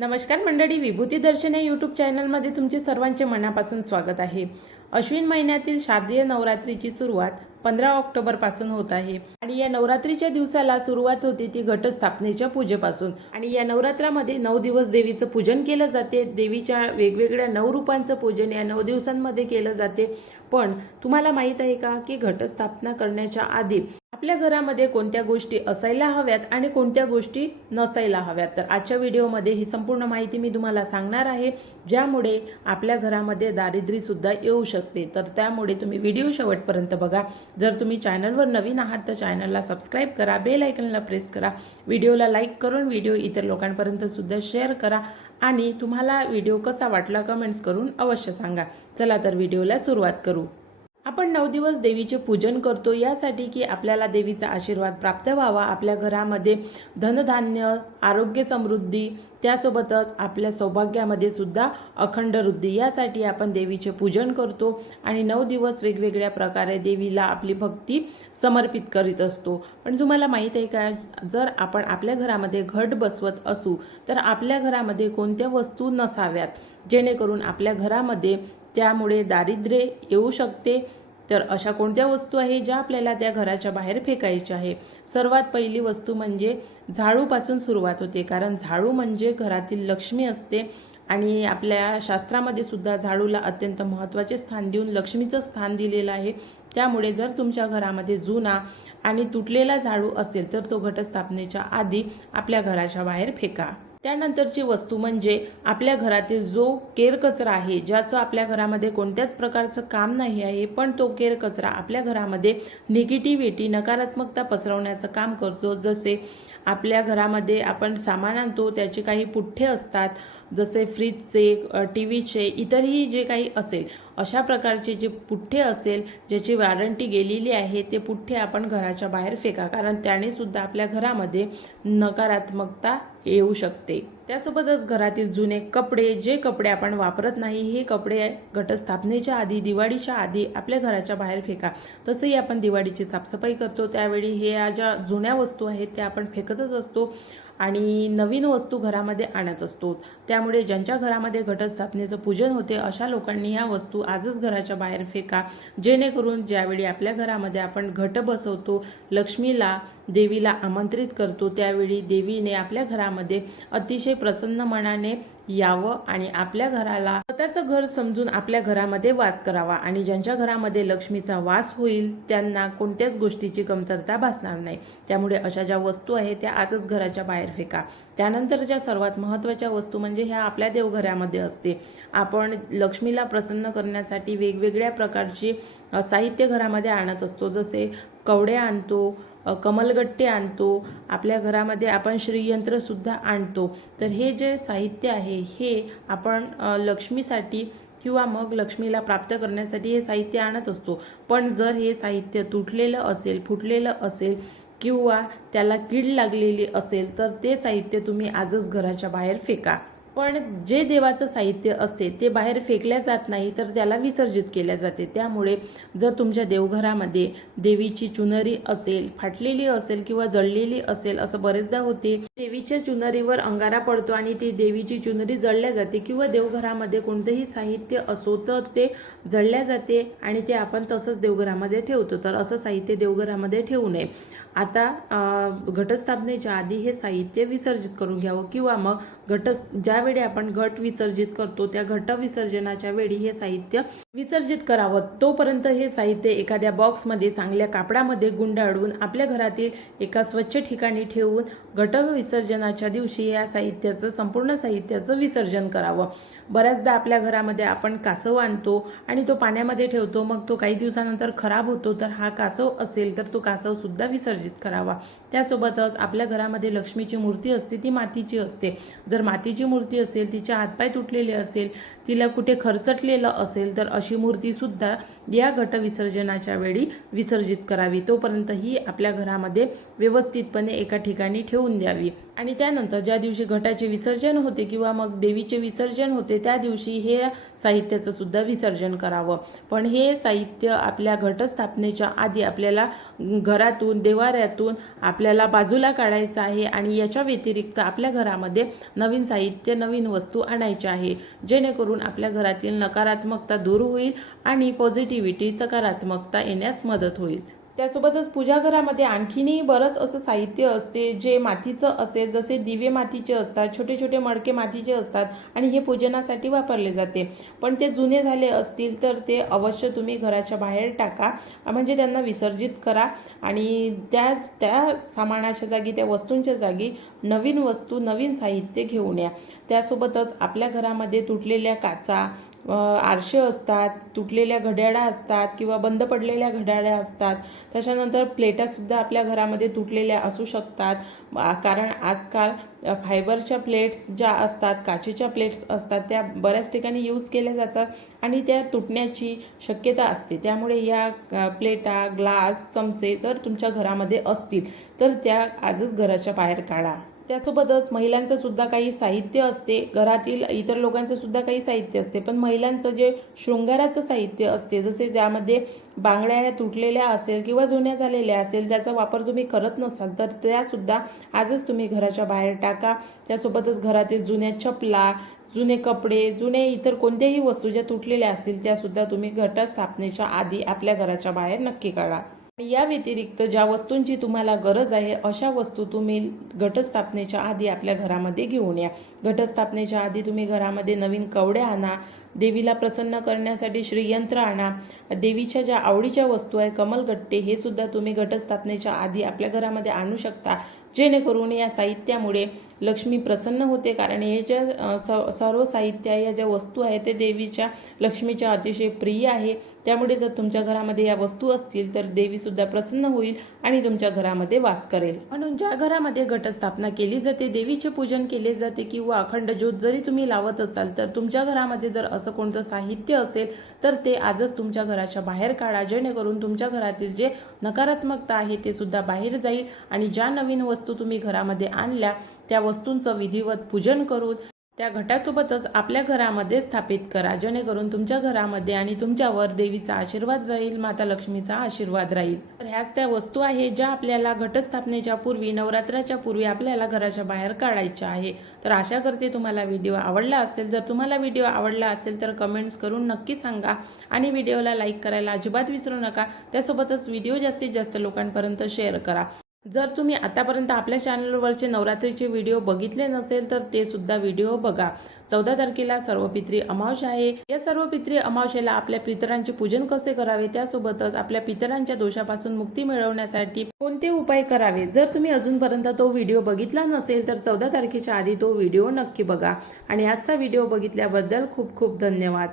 नमस्कार मंडळी, विभूती दर्शन या यूट्यूब चॅनलमध्ये तुमचे सर्वांचे मनापासून स्वागत आहे। अश्विन महिन्यातील शारदीय नवरात्रीची सुरुवात 15 ऑक्टोबरपासून होत आहे आणि या नवरात्रीच्या दिवसाला सुरुवात होते ती घटस्थापनेच्या पूजेपासून। आणि या नवरात्रामध्ये 9 दिवस देवीचं पूजन केलं जाते। देवीच्या वेगवेगळ्या 9 रूपांचं पूजन या 9 दिवसांमध्ये केलं जाते। पण तुम्हाला माहित आहे का की घटस्थापना करण्याच्या आधी आपल्या घरामध्ये कोणत्या गोष्टी असायला हव्यात आणि कोणत्या गोष्टी नसायला हव्यात? तर आजच्या व्हिडिओमध्ये ही संपूर्ण माहिती मी तुम्हाला सांगणार आहे, ज्यामुळे आपल्या घरामध्ये दारिद्र्य सुद्धा येऊ शकते। तर त्यामुळे तुम्ही व्हिडिओ शेवटपर्यंत बघा। जर तुम्ही चॅनलवर नवीन आहात तर चॅनलला सबस्क्राइब करा, बेल आयकॉनला प्रेस करा, व्हिडिओला लाईक करून व्हिडिओ इतर लोकांपर्यंत सुद्धा शेअर करा आणि तुम्हाला व्हिडिओ कसा वाटला कमेंट्स करून अवश्य सांगा। चला तर व्हिडिओला सुरुवात करू। आपण 9 दिवस देवीचे पूजन करतो यासाठी की आपल्याला देवीचा आशीर्वाद प्राप्त व्हावा, आपल्या घरामध्ये धनधान्य, आरोग्य, समृद्धी, त्यासोबतच आपल्या सौभाग्यामध्ये सुद्धा अखंड वृद्धी यासाठी आपण देवीचे पूजन करतो आणि 9 दिवस वेगवेगळ्या प्रकारे देवीला आपली भक्ती समर्पित करीत असतो। पण तुम्हाला माहित आहे का, जर आपण आपल्या घरामध्ये घट बसवत असू तर आपल्या घरामध्ये कोणत्या वस्तू नसाव्यात जेणेकरून आपल्या घरामध्ये त्यामुळे दारिद्र्य येऊ शकते? तर अशा कोणत्या वस्तू आहे ज्या आपल्याला त्या घराच्या बाहेर फेकायच्या आहे? सर्वात पहिली वस्तू म्हणजे झाडूपासून सुरुवात होते, कारण झाडू म्हणजे घरातील लक्ष्मी असते आणि आपल्या शास्त्रामध्ये सुद्धा झाडूला अत्यंत महत्त्वाचे स्थान देऊन लक्ष्मीचं स्थान दिलेलं आहे। त्यामुळे जर तुमच्या घरामध्ये जुना आणि तुटलेला झाडू असेल तर तो घटस्थापनेच्या आधी आपल्या घराच्या बाहेर फेका। त्यानंतरची वस्तू म्हणजे आपल्या घरातील जो केरकचरा आहे, ज्याचं आपल्या घरामध्ये कोणत्याच प्रकारचं काम नाही आहे, पण तो केरकचरा आपल्या घरामध्ये निगेटिव्हिटी, नकारात्मकता पसरवण्याचं काम करतो। जसे आपल्या घरामध्ये आपण सामान आणतो त्याचे काही पुठ्ठे असतात, जसे फ्रीजचे, टीव्हीचे, इतरही जे काही असेल अशा प्रकारचे जे पुठ्ठे असेल ज्याची वॉरंटी गेलेली आहे ते पुठ्ठे आपण घराच्या बाहेर फेका, कारण त्याने सुद्धा आपल्या घरामध्ये नकारात्मकता येऊ शकते। त्यासोबतच घरातील जुने कपडे, जे कपडे आपण वापरत नाही, हे कपडे घटस्थापनेच्या आधी, दिवाळीच्या आधी आपल्या घराच्या बाहेर फेका। तसंही आपण दिवाळीची साफसफाई करतो त्यावेळी हे ज्या जुन्या वस्तू आहेत त्या आपण फेकतच असतो आणि नवीन वस्तू घरामध्ये आणत असतो। त्यामुळे ज्यांच्या घरामध्ये घटस्थापनेचं पूजन होते अशा लोकांनी ह्या वस्तू आजच घराच्या बाहेर फेका, जेणेकरून ज्यावेळी आपल्या घरामध्ये आपण घट बसवतो, लक्ष्मीला, देवीला आमंत्रित करतो, त्यावेळी देवीने आपल्या घरामध्ये अतिशय प्रसन्न मनाने यावं आणि आपल्या घराला स्वतःचं घर समजून आपल्या घरामध्ये वास करावा। आणि ज्यांच्या घरामध्ये लक्ष्मीचा वास होईल त्यांना कोणत्याच गोष्टीची कमतरता भासणार नाही। त्यामुळे अशा ज्या वस्तू आहेत त्या आजच घराच्या बाहेर फेका। त्यानंतरच्या सर्वात महत्त्वाच्या वस्तू म्हणजे ह्या आपल्या देवघरामध्ये असते। आपण लक्ष्मीला प्रसन्न करण्यासाठी वेगवेगळ्या प्रकारची साहित्य घरामध्ये आणत असतो, जसे कवड्या आणतो, कमलगट्टे आणतो, आपल्या घरामध्ये आपण श्रीयंत्र सुद्धा आणतो। तर हे जे साहित्य आहे हे आपण लक्ष्मीसाठी किंवा मग लक्ष्मीला प्राप्त करण्यासाठी हे साहित्य आणत असतो। पण जर हे साहित्य तुटलेलं असेल, फुटलेलं असेल किंवा त्याला कीड लागलेली असेल तर ते साहित्य तुम्ही आजच घराच्या बाहेर फेका। पण जे देवाचं साहित्य असते ते बाहेर फेकल्या जात नाही, तर त्याला विसर्जित केल्या जाते। त्यामुळे जर तुमच्या देवघरामध्ये देवीची चुनरी असेल, फाटलेली असेल किंवा जळलेली असेल, असं बरेचदा होते, देवीच्या चुनरीवर अंगारा पडतो आणि ती देवीची चुनरी जळल्या जाते, किंवा देवघरामध्ये कोणतेही साहित्य असो तर ते जळल्या जाते आणि ते आपण तसंच देवघरामध्ये ठेवतो। तर असं साहित्य देवघरामध्ये ठेवू नये। आता घटस्थापनेच्या आधी हे साहित्य विसर्जित करून घ्यावं, किंवा मग ज्यावेळी आपण घट विसर्जित करतो त्या घट विसर्जनाच्या वेळी हे साहित्य विसर्जित करावं। तोपर्यंत हे साहित्य एखाद्या बॉक्समध्ये चांगल्या कापडामध्ये गुंडाळून आपल्या घरातील एका स्वच्छ ठिकाणी ठेवून घट विसर्जनाच्या दिवशी या साहित्याचं, संपूर्ण साहित्याचं विसर्जन करावं। बऱ्याचदा आपल्या घरामध्ये आपण कासव आणतो आणि तो पाण्यामध्ये ठेवतो, मग तो काही दिवसानंतर खराब होतो, तर हा कासव असेल तर तो कासव सुद्धा विसर्जित करावा। त्यासोबतच आपल्या घरामध्ये लक्ष्मीची मूर्ती असते ती मातीची असते। जर मातीची मूर्ती असेल, तिचे हातपाय तुटलेले असेल, तिला कुठे खरचटलेलं असेल तर अशी मूर्ती सुद्धा या घट विसर्जनाच्या वेळी विसर्जित करावी। तोपर्यंत ही आपल्या घरामध्ये व्यवस्थितपणे एका ठिकाणी ठेवून द्यावी। आणि त्यानंतर ज्या दिवशी घटाचे विसर्जन होते किंवा मग देवीचे विसर्जन होते त्या दिवशी हे साहित्याचं सुद्धा विसर्जन करावं। पण हे साहित्य आपल्या घटस्थापनेच्या आधी आपल्याला घरातून देवाऱ्यातून आपल्याला बाजूला काढायचं आहे आणि याच्या व्यतिरिक्त आपल्या घरामध्ये नवीन साहित्य नवीन वस्तू आणायच्या आहे, जेणेकरून आपल्या घरातील नकारात्मकता दूर होईल आणि पॉझिटिव्हिटी सकारात्मकता येण्यास मदत होईल। त्यासोबतच पूजाघरामध्ये आणखीनही बरंच असं साहित्य असते जे मातीचं असेल, जसे दिवे मातीचे असतात, छोटे छोटे मडके मातीचे असतात आणि हे पूजनासाठी वापरले जाते। पण ते जुने झाले असतील तर ते अवश्य तुम्ही घराच्या बाहेर टाका, म्हणजे त्यांना विसर्जित करा आणि त्या सामानाच्या जागी त्या वस्तूंच्या जागी नवीन वस्तू नवीन साहित्य घेऊन या। त्यासोबतच आपल्या घरामध्ये तुटलेल्या काचा आरसे असतात, तुटलेल्या घड्याळा असतात किंवा बंद पडलेल्या घड्याळ्या असतात, त्याच्यानंतर प्लेटासुद्धा आपल्या घरामध्ये तुटलेल्या असू शकतात, कारण आजकाल फायबरच्या प्लेट्स ज्या असतात, काचेच्या प्लेट्स असतात, त्या बऱ्याच ठिकाणी यूज केल्या जातात आणि त्या तुटण्याची शक्यता असते। त्यामुळे या प्लेटा ग्लास चमचे जर तुमच्या घरामध्ये असतील तर त्या आजच घराच्या बाहेर काढा। त्यासोबतच महिलांचं सुद्धा काही साहित्य असते, घरातील इतर लोकांचं सुद्धा काही साहित्य असते, पण महिलांचं जे शृंगाराचं साहित्य असते, जसे ज्यामध्ये बांगड्या ह्या तुटलेल्या असेल किंवा जुन्या झालेल्या असेल, ज्याचा वापर तुम्ही करत नसाल तर त्यासुद्धा आजच तुम्ही घराच्या बाहेर टाका। त्यासोबतच घरातील जुन्या चपला, जुने कपडे, जुने इतर कोणत्याही वस्तू ज्या तुटलेल्या असतील त्यासुद्धा तुम्ही घटस्थापनेच्या आधी आपल्या घराच्या बाहेर नक्की काढा। या व्यतिरिक्त ज्या वस्तूंची तुम्हाला गरज आहे अशा वस्तू तुम्ही घटस्थापनेच्या आधी आपल्या घरामध्ये घेऊन या। घटस्थापनेच्या आधी तुम्ही घरामध्ये नवीन कवड्या आणा, देवीला प्रसन्न करण्यासाठी श्रीयंत्र आणा, देवीच्या ज्या आवडीच्या वस्तू आहे कमलगट्टे हे सुद्धा तुम्ही घटस्थापनेच्या आधी आपल्या घरामध्ये आणू शकता, जेणेकरून या साहित्यामुळे लक्ष्मी प्रसन्न होते। कारण हे ज्या सर्व साहित्य या ज्या वस्तू आहेत ते देवीच्या लक्ष्मीच्या अतिशय प्रिय आहे। त्यामुळे जर तुमच्या घरामध्ये या वस्तू असतील तर देवीसुद्धा प्रसन्न होईल आणि तुमच्या घरामध्ये वास करेल। म्हणून ज्या घरामध्ये घटस्थापना केली जाते, देवीचे पूजन केले जाते किंवा अखंड ज्योत जरी तुम्ही लावत असाल तर तुमच्या घरामध्ये जर असं कोणतं साहित्य असेल तर ते आजच तुमच्या घराच्या बाहेर काढा, जेणेकरून तुमच्या घरातील जे नकारात्मकता आहे ते सुद्धा बाहेर जाईल आणि ज्या नवीन वस्तू तुम्ही घरामध्ये आणल्या त्या वस्तूंचं विधिवत पूजन करून त्या घटासोबतच आपल्या घरामध्ये स्थापित करा, जेणेकरून तुमच्या घरामध्ये आणि तुमच्यावर देवीचा आशीर्वाद राहील, माता लक्ष्मीचा आशीर्वाद राहील। तर ह्याच त्या वस्तू आहेत ज्या आपल्याला घटस्थापनेच्या पूर्वी नवरात्राच्या पूर्वी आपल्याला घराच्या बाहेर काढायच्या आहे। तर आशा करते तुम्हाला व्हिडिओ आवडला असेल। जर तुम्हाला व्हिडिओ आवडला असेल तर कमेंट्स करून नक्की सांगा आणि व्हिडिओला लाईक करायला अजिबात विसरू नका। त्यासोबतच व्हिडिओ जास्तीत जास्त लोकांपर्यंत शेअर करा। जर तुम्ही आतापर्यंत आपल्या चॅनलवरचे नवरात्रीचे व्हिडिओ बघितले नसेल तर ते सुद्धा व्हिडिओ बघा। 14 तारखेला सर्वपित्री अमावस्या आहे। या सर्वपित्री अमावस्येला आपल्या पितरांचे पूजन कसे करावे, त्यासोबतच आपल्या पितरांच्या दोषापासून मुक्ती मिळवण्यासाठी कोणते उपाय करावे, जर तुम्ही अजूनपर्यंत तो व्हिडिओ बघितला नसेल तर 14 तारखेच्या आधी तो व्हिडिओ नक्की बघा। आणि आजचा व्हिडिओ बघितल्याबद्दल खूप खूप धन्यवाद।